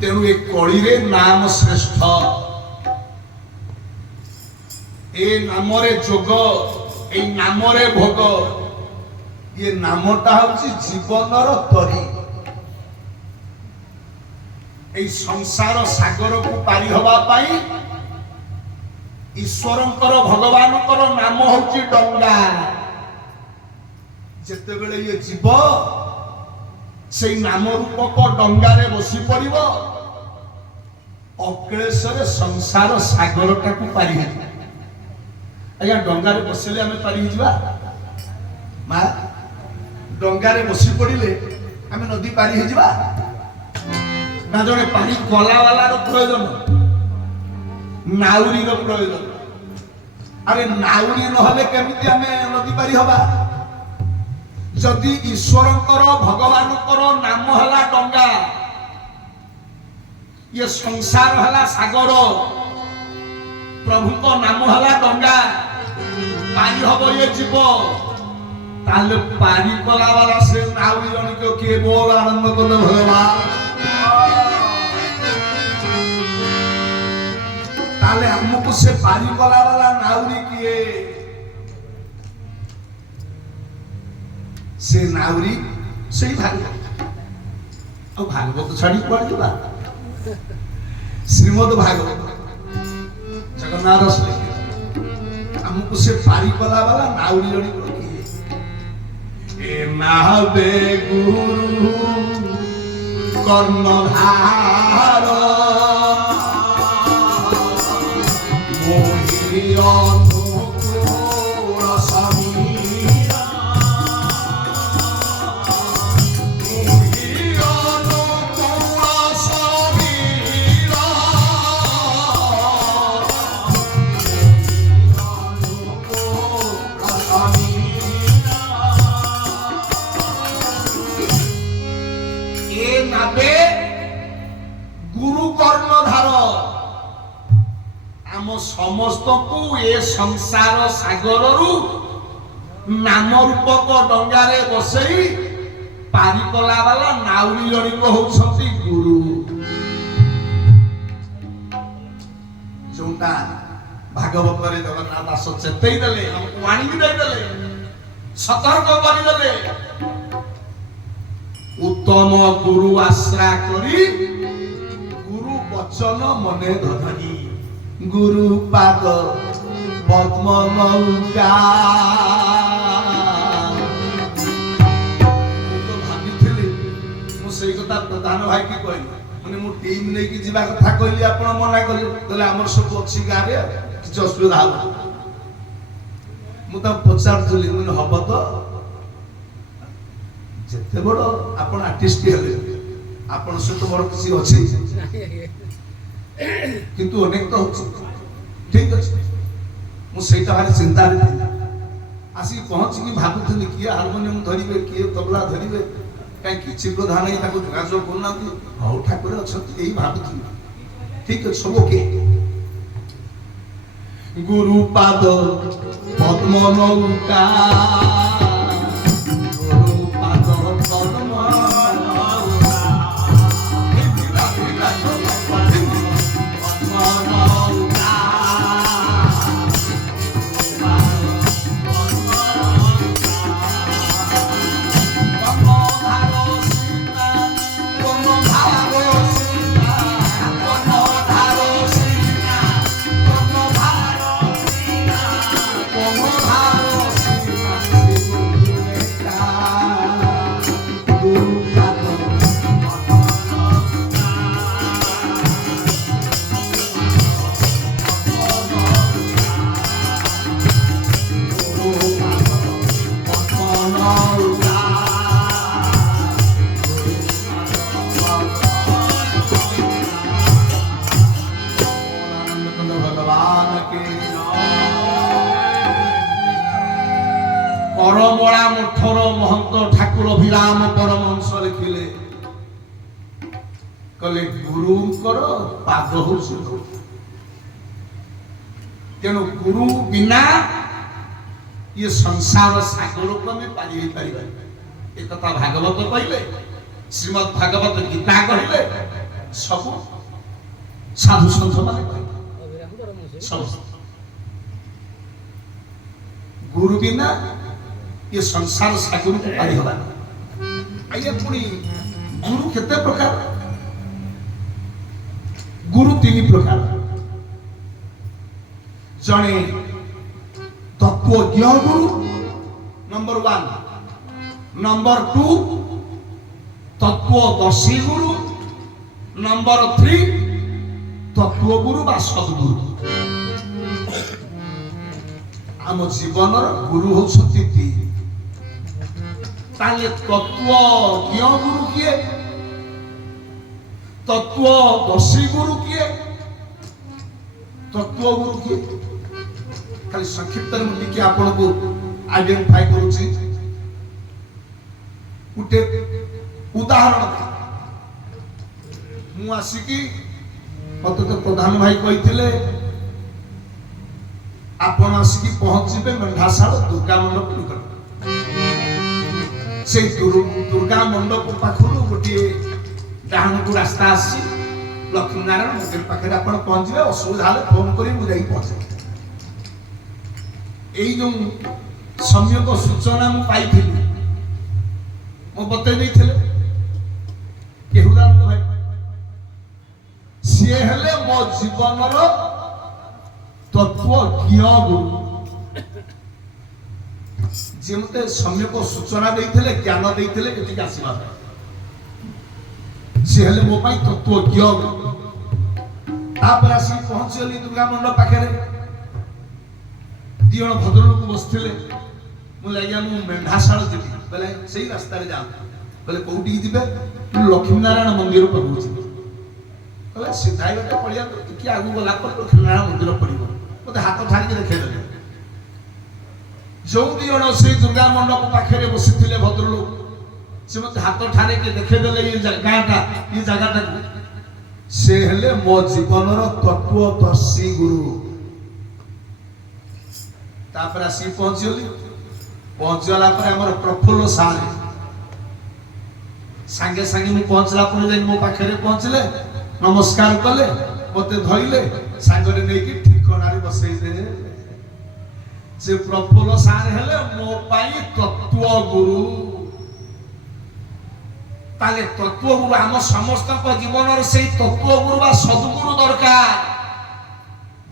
तेणु ए कली रे नाम श्रेष्ठ ए नाम रे जोग ए नाम रे भोग ये नामटा हूँ जीवनर तरी ए संसार सागर को पारी हवा पाई ईश्वरंकर भगवानकर नाम हूँ डंगा जेतेबेले ये जीव से नाम रूपक डंगारे बसी पड़िब अक्लेशरे संसार सागर टाकू पारी आज्ञा डंगारे बसिले आमे पारी हिजबा मा डंगारे बसी पड़िले आमे नदी पारी हिजबा ना जने पानी गला वाला प्रयोजन नाउरी प्रयोजन अरे नाउरी नहले केमिति आमे नदी पारी हबा जदि ईश्वरंकर भगवानकर नाम हला डंगा ये संसार हला सागर प्रभु को नाम हला डंगा पारी हबो ये जीव ताले पारी कला वाला से नाउरी जन को के बोल आनंद करले भगवान ताले हमको से पारी कला वाला नाउरी किए से नाउरी से भागवत और भागवत छाड़ी पड़ जावा श्रीमद् भागवत जगन्नाथ लिखे हमको से पारी कला वाला नाउरी जड़ी को किए ए नावे गुरु कर्णधार मोहि अनुकूल समीरा मोहि अनुकूल समीरा अनुकूल समीरा ए नावे गुरु कर्णधार आम समस्त को ए संसार सागर रु नाम रूपक डंगारे बसई पारी कला वाला नाउरी जनिक होउछंती गुरु जोंटा भागवत रे जगन्नाथ दास चेतई देले हमको वाणी भी दे देले सतर्क करि देले उत्तम गुरु आश्रा करी गुरु वचन मने धरी गुरु पाद पद्म नौका तो भाभी मु सेई कथा प्रधान भाई की कहली माने मु टीम नै की जीवा कथा कहली आपण मना कले तले हमर सब अछि गारे किछ असुविधा हो मु त पचार थली मु हबो तो जेते बड़ आपण आर्टिस्ट हेले आपण से तो मोर किसी अछि किंतु अनेक तो ठीक अच्छे मुझे भारी चिंता आसी पहुँच कि भावुली किए हारमोनियम धरवे किए तबला धरवे कहीं किसी प्रधान जोगाजोग करना हौ ठाकुर अच्छा यही भावुली ठीक है सब ओके गुरु पाद पद्म नौका गुरु पाद पद्म करमला मठर महंत ठाकुर अभिराम परमहंस लिखिले कले गुरुंकर पाद होउछि तेणु गुरु बिना ये संसार सागर को में पारी एक कथा भागवत कहले श्रीमद् भागवत गीता कहले सब साधु सन्थ माने सब गुरु बिना ये संसार सागर को पारी होगा। आइए पुणी गुरु केते प्रकार गुरु तीन प्रकार जने तत्वज्ञ गुरु नंबर 1 नंबर 2 तत्वदर्शी गुरु नंबर 3 तत्व गुरु बा सद्गुरु। आम जीवन गुरु होती तत्वज्ञ गुरु किए तत्वदर्शी गुरु किए तत्व गुरु किए खाली संक्षिप्त मुझे आपन को आइडेंटिफाई करूची। उठे उदाहरण मु आसिकी मत तो प्रधान भाई कही आपण आसिकी पहुंचे मेंढाशाल दुर्गा मंडप निकट से दुर्गा मंडप पाखर गोटे डाहन को रास्ता आसी लक्ष्मी नारायण मंदिर पाखे आपण पहुंचे असुविधा हेल्ले फोन करी मुझे पहुंचे यही जो सम्यक सूचना मु पाई मो बतई देथिले केहुदानंद भाई सी हेले मो जीवनर तत्वज्ञ गुरु जे मते सम्यक सूचना देथिले ज्ञान देथिले एटिक आसीबा सी हेले मो पाई तत्वज्ञ गुरु तापर आसी पहुंचली दुर्गा मंडप पाखे दियण भद्रलोक बसथिले मु लागिया मु मेंढाशाल जीवी बोले सही रास्ता रे जा बोले कोठी जिबे लक्ष्मी नारायण मंदिर पर पहुंची बोले सीधा गोटे पड़िया कि आगु गला पर लक्ष्मी नारायण मंदिर पड़िबो मते हाथ ठारी के देखे देले जो दियण से दुर्गा मंडप पाखरे बसिथिले भद्रलोक से मते हाथ ठारे के देखे देले ये जगहटा से हेले मो जीवनर तत्वदर्शी गुरु। तापर आसी पहुंचला पर हमर प्रफुल्ल सारे संगे संगे मु पहुंचला पर जाई मो पाखरे पहुंचले नमस्कार कले मते धइले सांगरे नै कि ठिकाना रे बसई दे से प्रफुल्ल सारे हेले मो पाई तत्व गुरु। ताले तत्व गुरु हम समस्त को जीवन रे सेई तत्व गुरु बा सद्गुरु दरकार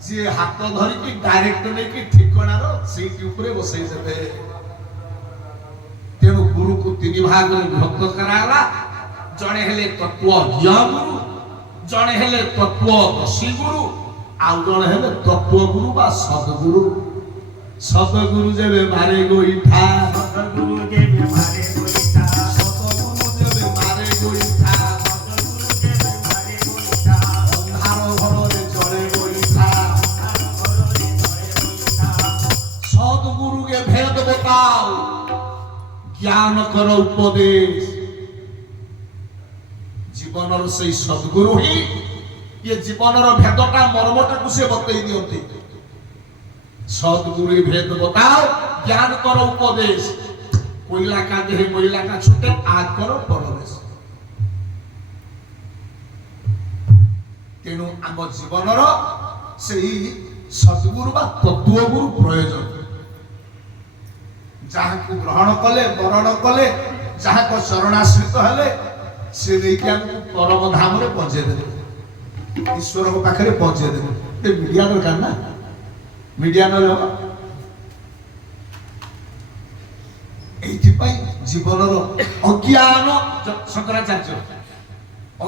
जे हाथ धरि कि डायरेक्ट नै कि ठिकाना रो सीट ऊपर बसई देबे। तेणु गुरु को तीन भाग में विभक्त कराला जड़े हेले तत्वज्ञ गुरु जड़े हेले तत्वदर्शी गुरु आउ जड़े हेले तत्व गुरु बा सद्गुरु। सद्गुरु जेबे मारे गोइठा सद्गुरु जेबे मारे गोइठा सद्गुरु जेबे मारे गोइठा सद्गुरु जेबे मारे गोइठा अंधार घर रे जड़े गोइठा अंधार घर रे जड़े गोइठा सद्गुरु के भेद बताओ ज्ञान कर उपदेश जीवनर से सद्गुरु ही ये जीवनर भेदटा मर्मटा को से बतई दियंती। सद्गुरु भेद बताओ ज्ञान कर उपदेश कोयला का देह कोयला का छूटे आग कर परदेश। तेणु आम जीवनर से सद्गुरु बा तत्वगुरु प्रयोजन जहाँ को ग्रहण कले वरण कले जहाँ को शरणाश्रित हेले से लेके हमको परम धाम रे पहुंचे दे ईश्वर को पाखरे पहुंचे दे। ये मीडिया दरकार ना मीडिया न एथि पई जीवनर अज्ञान शंकराचार्य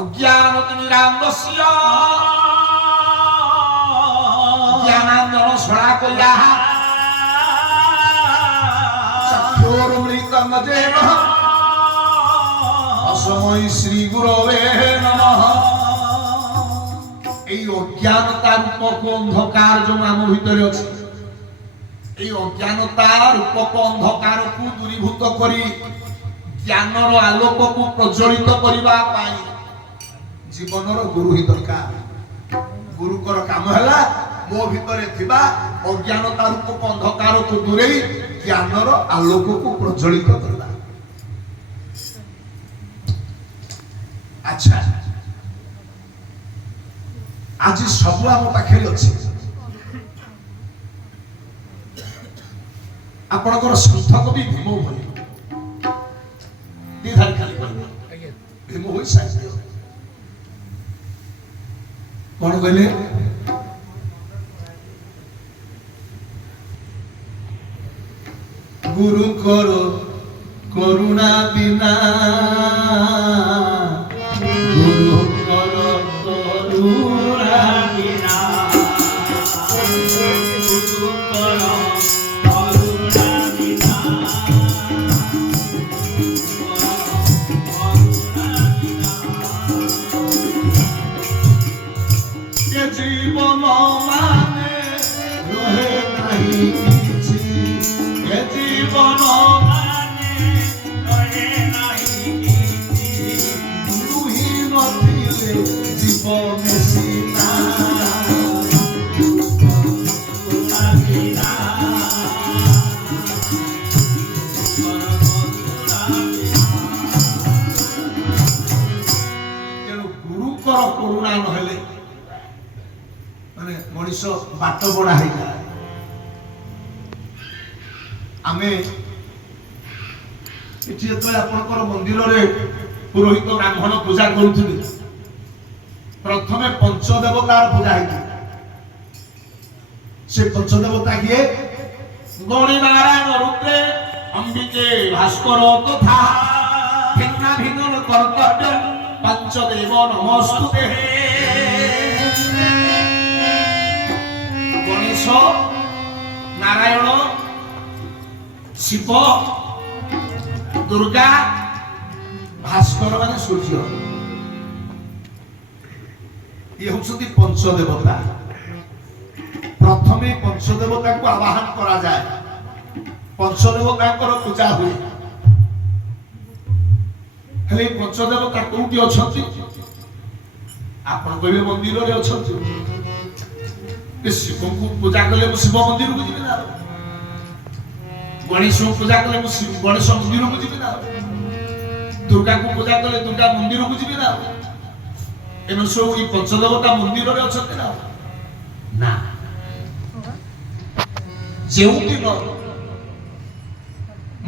अज्ञान निरांगस्य ज्ञानांजन सड़ा कइला असमय श्री गुरवे नमः। এই অজ্ঞানতা রূপক অন্ধকার जो आम ভিতরে আছে এই অজ্ঞানতা রূপক অন্ধকারକୁ দূরীভূত করি জ্ঞানর আলোকକୁ প্রজ্বলিত করিবা পাই জীবনর গুরু হি দরকার। গুরুকর কাম হেলা মো ভিতরে থিবা অজ্ঞানতা রূপক অন্ধকারକୁ দূরেই জ্ঞানর আলোকକୁ প্রজ্বলিত করবা। আচ্ছা आज सब आम पाखे अच्छे आपणकर सन्थ कवि भीम भली द्विधारी खाली भीम हो साहित्य कौन कहले गुरु करो करुणा बिना गुरु करो करुणा बिना गुरु करो करुणा बिना ये जीवन माने रहे नहीं किछि ये जीवन माने रहे नहीं किछि गुरु ही नथिले जीवन सीता करुणा बिना गुरुकर करुणा नहेले माने मनीष बाट बड़ा है आमे एठी जेतबे आपनकर मंदिर रे पुरोहित ब्राह्मण पूजा करूथि प्रथमे पंचदेवतार पूजा है से पंचदेवता किए गौरी नारायण रुद्रे अंबिके भास्कर तथा भिन्न भिन्न कर्तव्य पंचदेव नमस्तुते गणेश नारायण शिव दुर्गा भास्कर माने सूर्य ये होती पंचदेवता प्रथमे पंचदेवता को आवाहन करा जाए पंचदेवता पूजा हुए हेले पंचदेवता कोठी अछंती आपण कहबे मंदिर रे अछंती शिव को पूजा कले शिव मंदिर को जिबे ना गणेश को पूजा कले गणेश मंदिर को जिबे ना दुर्गा को पूजा कले दुर्गा मंदिर को जिबे ना एनो सो ई पंचदेवता मंदिर रे अछंती ना ना जेउ दिन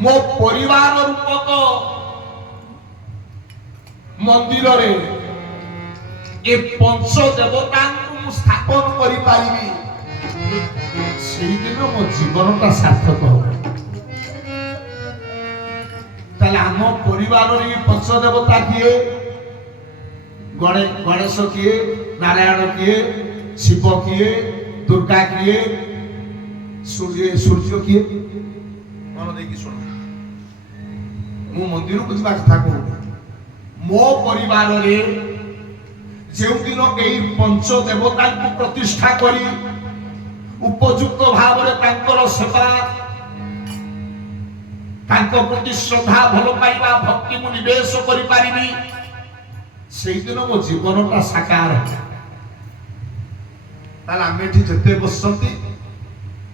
मो परिवार रूपक मंदिर रे ए पंच देवता को स्थापन करि पारिबी सेही दिन मो जीवनटा सार्थक हो ताले हम परिवार रे पंच देवता किए गणेश किए नारायण किए शिव किए दुर्गा किए सूर्य किए मन देखि सुन मु मंदिर को जिबा कथा कहू मो परिवार रे जेउ दिन एई पंच देवता को प्रतिष्ठा करी उपयुक्त भाव रे तांकर सेवा तांको प्रति श्रद्धा भल पाइबा भक्ति मु निवेश करि पारिबी सेही दिन मो जीवनटा साकार ताला आमेठी जते बसंती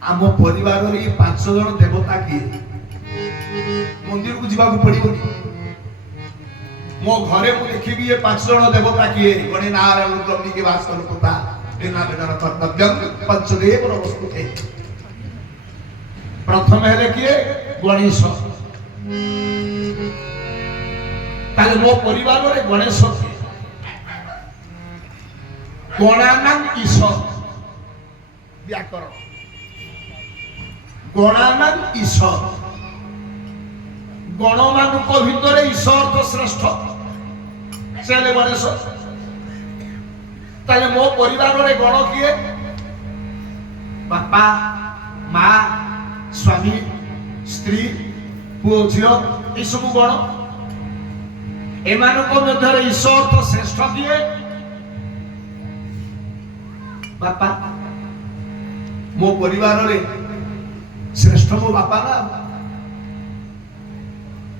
आम परिवार रे 5 जन देवता किए मंदिर को जिबा को पड़िबनी मो घरे मु देखिबी ये 5 जन देवता किए गणे नारायण रुद्र के भास्कर तथा बिना बिना कर्तव्य पंचदेव वस्तुते प्रथम हेले किए गणेश ताले मो परिवार रे गणेश किए गणानां ईश्वर व्याकरण गणानां ईश्वर गण मानुक भितर ईश्वर तो श्रेष्ठ सेले गणेश ताले मो परिवार रे गण किए बापा माँ स्वामी स्त्री पुओ झियो ए सब गण एमानक मध्य ईश्वर तो श्रेष्ठ किए बापा मो परिवार रे श्रेष्ठ मो बापा ना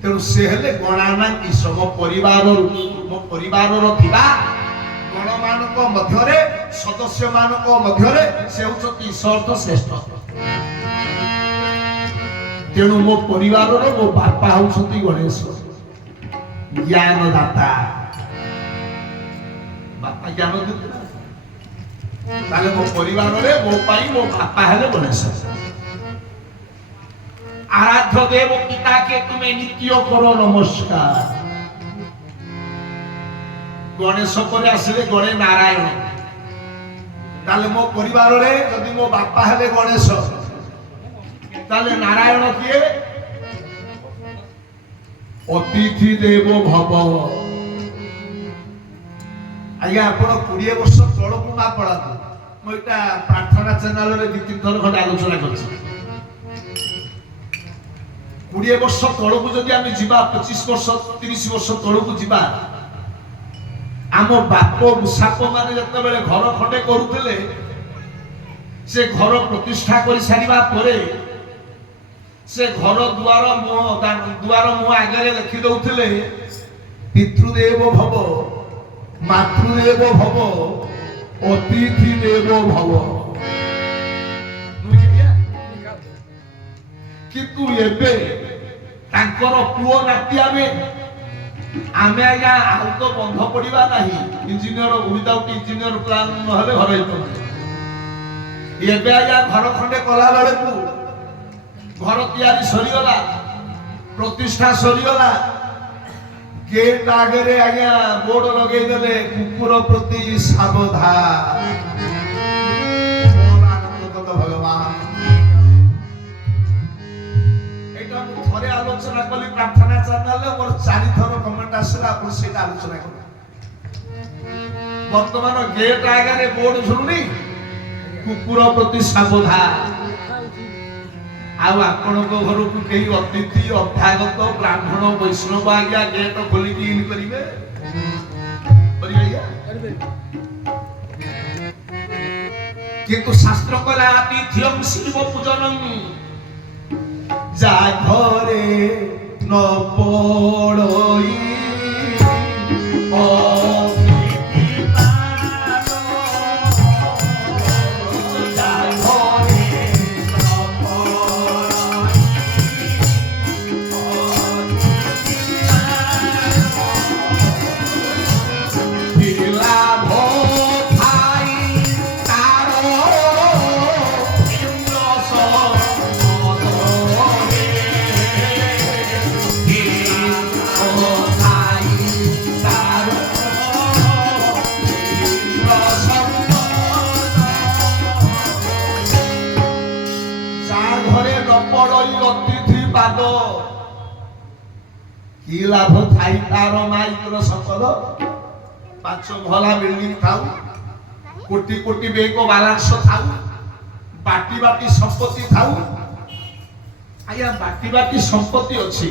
तेणु से हेले गणाना ईश्वर मो परिवार रो थिबा गण मानक मध्य रे सदस्य मानक मध्य रे से होचती ईश्वर तो श्रेष्ठ तेणु मो परिवार रो मो बापा होचती गणेश ज्ञान दाता बापा ज्ञान देते ତାହେଲେ ମୋ ପରିବାରରେ ମୋ ପାଇଁ ମୋ ବାପା ହେଲେ ଗଣେଶ। ଆରାଧ୍ୟ ଦେବ ପିତାକେ ତୁମେ ନିତ୍ୟ କର ନମସ୍କାର। ଗଣେଶ ପରେ ଆସିଲେ ଗଣେ ନାରାୟଣ। ତାହେଲେ ମୋ ପରିବାରରେ ଯଦି ମୋ ବାପା ହେଲେ ଗଣେଶ, ତାହେଲେ ନାରାୟଣ କିଏ? ଅତିଥି ଦେବ ଭବ। ଆଜ୍ଞା ଆପଣ 20 ବର୍ଷ ତଳକୁ ମା ପଳାନ୍ତୁ। ମୁଁ ଏଇଟା ପ୍ରାର୍ଥନା ଚ୍ୟାନେଲରେ 2-3 ଥର ଖଣ୍ଡେ ଆଲୋଚନା କରିଛି। 20 ବର୍ଷ ତଳକୁ ଯଦି ଆମେ ଯିବା, 25 ବର୍ଷ 30 ବର୍ଷ ତଳକୁ ଯିବା, ଆମ ବାପ ସାପ ମାନେ ଯେତେବେଳେ ଘର ଖଣ୍ଡେ କରୁଥିଲେ, ସେ ଘର ପ୍ରତିଷ୍ଠା କରି ସାରିବା ପରେ ସେ ଘର ଦୁଆର ମୁହଁ ଆଗରେ ଲେଖି ଦଉଥିଲେ ପିତୃଦେବ ଭବ, ମାତୃଦେବ ଭବ, ଅତିଥି ଦେବ ଭବ। କିନ୍ତୁ ଏବେ ତାଙ୍କର ପୁଅ ନାତି ଆମେ ଆଜ୍ଞା ଆଉ ତ ବନ୍ଧ ପଡିବା ନାହିଁ। ଇଞ୍ଜିନିୟର ୱିଦାଉଟ୍ ଇଞ୍ଜିନିୟର ପ୍ଲାନ୍ ନହେଲେ ଘର ହେଇପାରୁନି। ଏବେ ଆଜ୍ଞା ଘର ଖଣ୍ଡେ କଲା ବେଳକୁ ଘର ତିଆରି ସରିଗଲା, ପ୍ରତିଷ୍ଠା ସରିଗଲା, ଗେଟ୍ ଆଗରେ ଆଜ୍ଞା ବୋର୍ଡ ଲଗେଇଦେଲେ କୁକୁର ପ୍ରତି ସାବଧାନ। ଭଗବାନ ଏଇଟା ମୁଁ ଥରେ ଆଲୋଚନା କଲି ପ୍ରାର୍ଥନା ଚ୍ୟାନେଲରେ, ମୋର 4 ଥର କମେଣ୍ଟ ଆସିଲା, ଆପଣ ସେଇଟା ଆଲୋଚନା କଲେ। ବର୍ତ୍ତମାନ ଗେଟ୍ ଆଗରେ ବୋର୍ଡ ଝୁଲୁନି, କୁକୁର ପ୍ରତି ସାବଧାନ। ଆଉ ଆପଣଙ୍କ ଘରକୁ କେହି ଅତିଥି ଅଭ୍ୟାଗତ ବ୍ରାହ୍ମଣ ବୈଷ୍ଣବ ଆଜ୍ଞା ଗେଟ୍ ଖୋଲିକି ଇନ୍ କରିବେ? କିନ୍ତୁ ଶାସ୍ତ୍ର କହିଲା ଆତିଥ୍ୟଂ ଶିବ ପୂଜନଂ। ଯା ଘରେ ନ ପଡ଼ଇ কি লাভ থাই তার মাইক্র সকল। 5 ভলা building থাউ, crore crore bank balance থাউ, বাটি বাটি সম্পত্তি থাউ। আজ্ঞা বাটি বাটি সম্পত্তি ଅଛି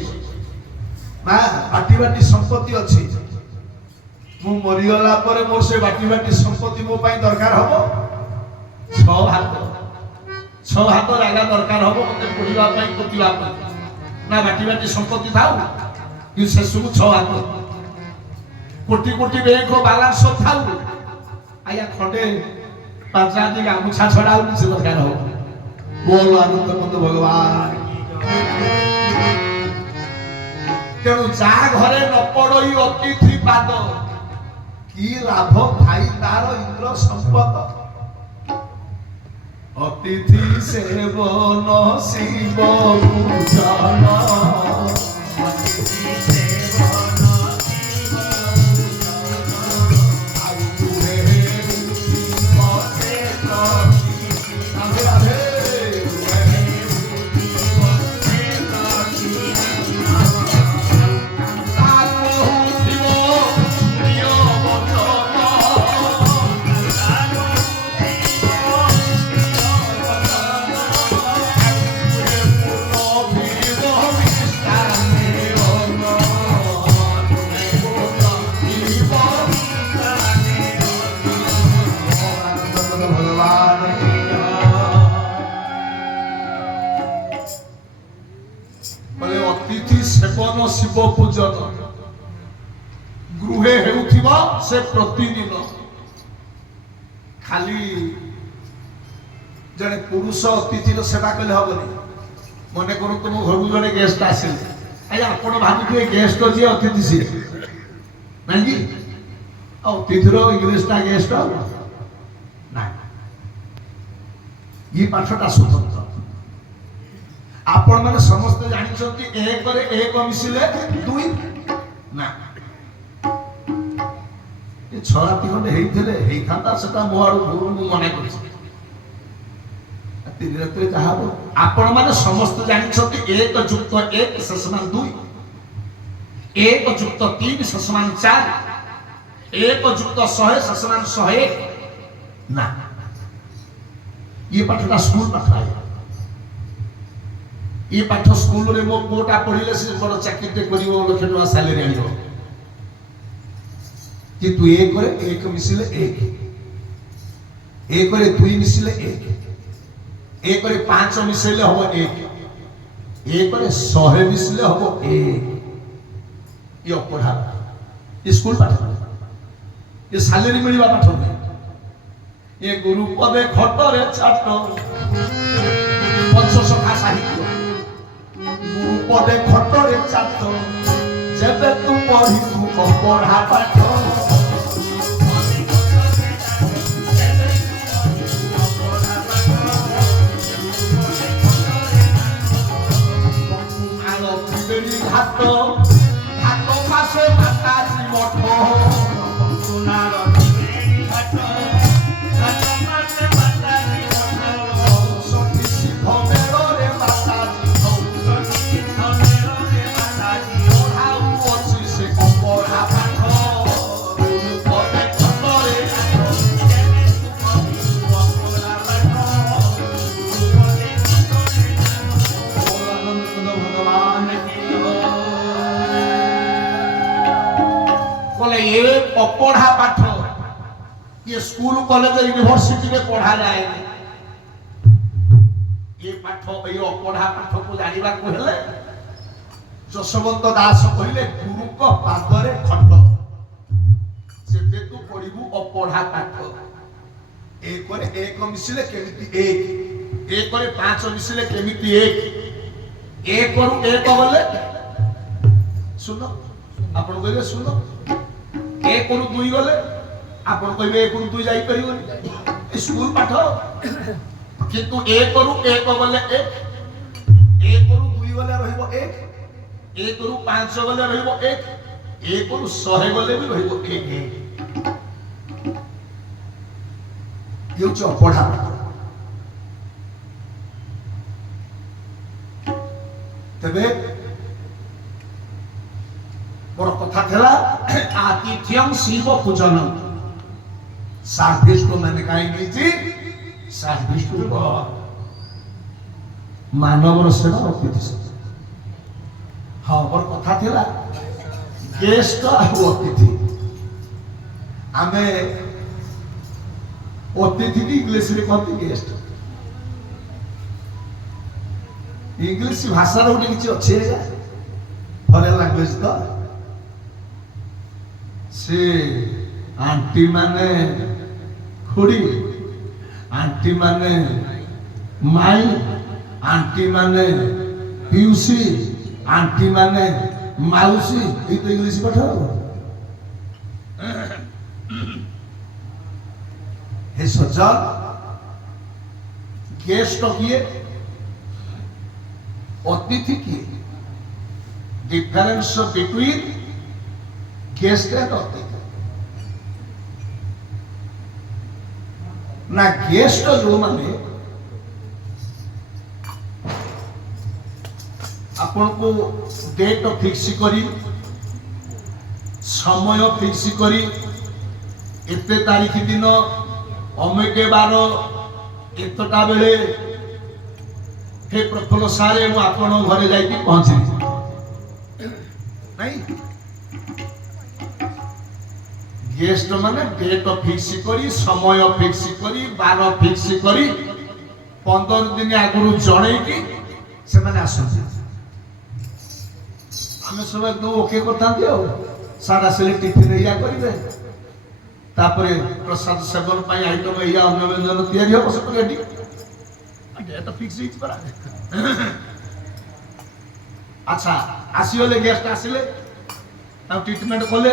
না, বাটি বাটি সম্পত্তি ଅଛି। ମୁଁ মরিগলা পরে মোর সে বাটি বাটি সম্পত্তি মো পাই দরকার হব 6 হাত। 6 হাত জায়গা দরকার হব মতে পড়িবা পাই কোটিবা পাই না। বাটি বাটি সম্পত্তি থাউ কিন্তু সেসবু 6 হাত। কোটি কোটি ব্যাংক বালান্স থাউ, আজ্ঞা খন্ডে 5 রাতি গামুছা ছড়াও কিছু দরকার হব। বল আনন্দ মন্দ ভগবান। তেণু যা ঘরে ন পড়ই অতিথি পাদ, কি লাভ খাই তার ইন্দ্র সম্পদ। অতিথি সেবন শিব পূজন, সেবন শিব পূজন গৃহে হেউথিবা সে প্রতিদিন। খালি জনে পুরুষ অতিথির সেবা কলে হবনি। মনে করুন তুম ঘরକୁ জনে গেস্ট আসিলে, আজ আপন ভাবুথিবে গেস্ট যে অতিথি সে নাই কি? অতিথির ইংলিশটা গেস্ট না। ये पाठटा स्वतंत्र आपण माने समस्त जानिछंती एक करे एक मिसिले दुई ना ये छराती खंडे हेइथिले हेइ खांता सेटा मोआडू भूर मु मने करछि तीन रात्रि कहा आपण माने समस्त जानिछंती एक युक्त एक समान दुई एक युक्त तीन समान चार एक युक्त 100 समान 101 ना ये पाठटा स्कूल पाठ है ये पाठ स्कूल रे मो कोटा पढिले से बड़ चाकरी ते करिवो लक्ष टका सैलरी आनिवो कि तू एक करे एक मिसिले एक करे दुई मिसिले एक करे 5 मिसिले हबो एक करे 100 मिसिले हबो एक ये पढ़ा ये स्कूल पाठ ये सैलरी मिलवा पाठ नहीं ये गुरु पदे खटरे चाट पंचसखा साहित्य गुरु पदे खटरे चाट जेबे तू पढ़िबू पढ़ा पाठ घाट घाट पाशे माताजी मठ सुनार घाट घाट पाशे माताजी मठ सखी सिद्धमेरो रे माताजी सखी सिद्धमेरो रे माताजी ओढ़ाऊ अछि से पढ़ा पाठ गुरु पदे खटरे चाट जेबे तू पढ़िबू पढ़ा पाठ गुरु पदे खटरे चाट आनंद भगवान की बोले ये पढ़ा पाठ ये स्कूल कॉलेज यूनिवर्सिटी में पढ़ा जाए ये पाठ ये अपढ़ा पाठ को जानिबा को हेले जशवंत दास कहले गुरु को पादरे खट जेबे तू पढ़िबू अपढ़ा पाठ एक करे एक मिसिले केमिति एक करे 5 मिसिले केमिति एक करू एक बोले सुनो आपण कहले सुनो एक करू दुई गले आपण कहबे एक करू दुई जाई परिबो स्कूल पाठ किंतु एक करू एक गले एक करू दुई गले रहिबो एक करू 5 गले रहिबो एक करू 100 गले भी रहिबो एक यो छ पढ़ा तबे बड़ कथा थला आतिथ्यम शिव पूजनम साधिष्ट मैंने कहीं नहीं थी साधिष्ट मानव सेवा अतिथि हाँ बड़ कथा थला गेस्ट और अतिथि आमे अतिथि की इंग्लिश रे कहती गेस्ट इंग्लिश भाषा रो किछि अछि फॉरेन लैंग्वेज तो से आंटी माने खुड़ी आंटी माने माई आंटी माने पिउसी आंटी माने माउसी ये तो इंग्लिश पाठ हे सज्जन गेस्ट किए अतिथि किए डिफरेंस बिटवीन गेस्ट एंड अतिथि ना गेस्ट जो माने आपण को डेट फिक्स करी समय फिक्स करी एते तारीख दिन अमेके बार एतटा बेले हे प्रफुल्ल सारे मु आपण घरे जाई पहुंची नहीं गेस्ट माने डेट फिक्स करी समय फिक्स करी बार फिक्स करी 15 दिन आगु जणे की से माने आसुची आमे सब एकदम ओके करथांती हो सारा सेले टिफिन या करिवे तापरे प्रसाद सेवन पाई आइटम या अन्य व्यंजन तैयारी हो सब रेडी डेट फिक्स हिच परा अच्छा आसीले गेस्ट आसीले ता ट्रीटमेंट कोले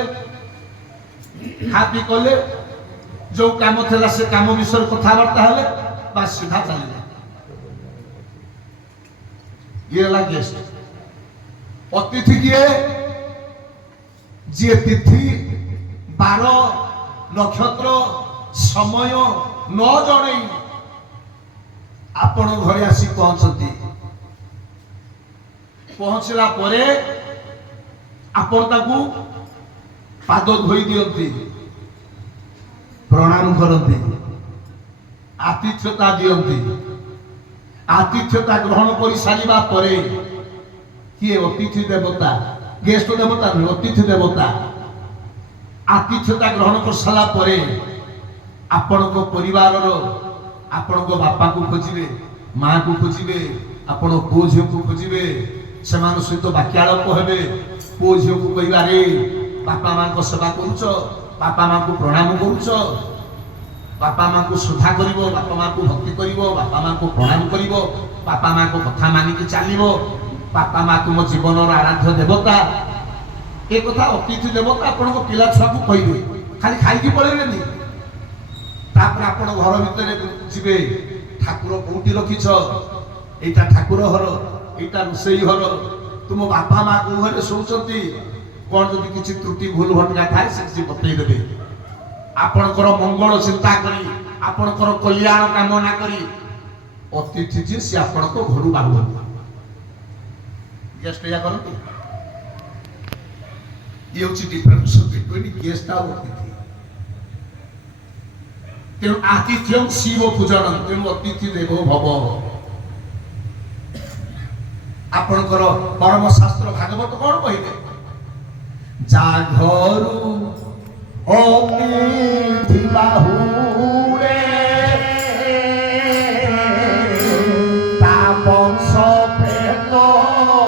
हापी कोले जो काम थला से काम विषय कथा बार्ता हले बस सीधा चली ये ହେଲା गेस्ट। अतिथि किए जी तिथि बार नक्षत्र समय न जणई आपण घरे आसी पहुंचती। पहुंचला परे आपण ताकू पाद धोई दियंती, प्रणाम करती, आतिथ्यता दियंती। आतिथ्यता ग्रहण कर सारिबा परे किए अतिथि देवता, गेस्ट देवता नहीं, अतिथि देवता आतिथ्यता ग्रहण कर सारा परे आपण को परिवार आपण को बापा को खोजिबे, माँ को खोजिबे, आपण पुओ झियो को खोजिबे, सेमान सहित वाक्यालाप हेबे। पुओ झियो को कहबा रे बापा माँ को सेवा करूछ, बापा माँ को प्रणाम करूछ, बापा माँ को श्रद्धा करिवो, बापा माँ को भक्ति करिवो, बापा माँ को प्रणाम करिवो, बापा माँ को कथा मानिक चलिवो। बापा माँ तुम जीवन आराध्य देवता। ए कथा अतिथि देवता आपण को पिला छुआ को कहबे, खाली खाइकी पळेबेनी। तापर आपण घर भितर जिबे, ठाकुर कोउटी रखिछ, एटा ठाकुर घर, एटा रुसई घर, तुम बापा माँ को घरे सोचती। कोन जदि किछि त्रुटि भूल भटका थाए से बतई देबे। आपणकर मंगल चिंता करी, आपणकर कल्याण कामना करी अतिथि जे से आपण को घर बाहु गेस्ट या करती। ये होची डिफरेंस बिटवीन गेस्ट और अतिथि। तेणु आतिथ्यं शिव पूजन, तेणु अतिथि देवो भव। आपणकर परम शास्त्र भागवत कौन कहिबे, जा घरु अतिथि बाहुरे ता वंश प्रेत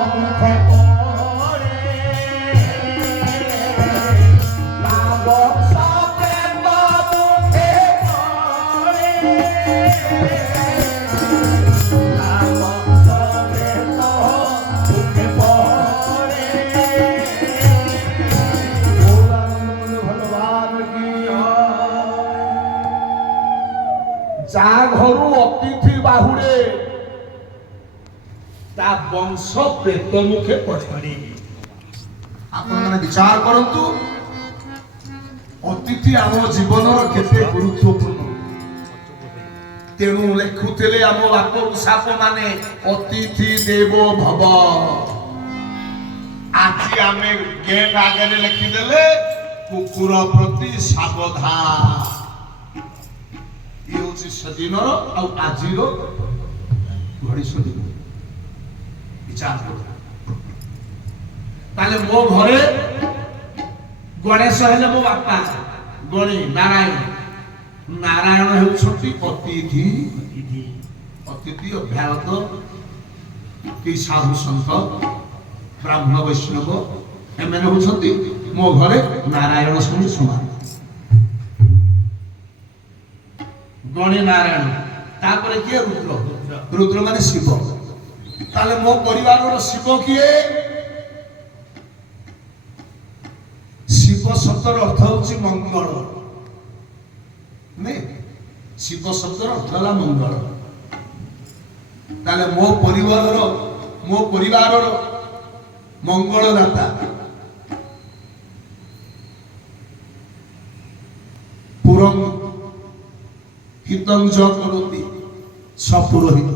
मुखे पड़े, ता वंश प्रेत मुखे पड़े, ता वंश प्रेत मुखे पड़े। जा घरु अतिथि बाहुरे ता वंश प्रेत मुखे पड़े। आपण माने विचार करंतु अतिथि आम जीवन केते गुरुत्वपूर्ण। तेणु लेखुଥିଲେ आम बाप साप माने अतिथि देवो भव। आज आमे गेट आगे लिखिदेले कुकुर प्रति सावधान। ये होची सदिनर आ आजिरो घड़ी सदिन विचार करो। ताले मो घरे गणेश हेले मो बापा, गणी नारायण। नारायण हेउछंती अतिथि। अतिथि अभ्यागत कि साधु संत ब्राह्मण वैष्णव एमने होछंती मो घरे नारायण संग समान। गणे नारायण तापर किए रुद्र। रुद्र माने शिव। ताले मो परिवार रो शिव किए, शिव शब्दर अर्थ होची मंगल। नहीं, शिव शब्दर अर्थ होला मंगल। ताले मो परिवार रो मंगल दाता पुरं हितं ज करोति सपुरोहित।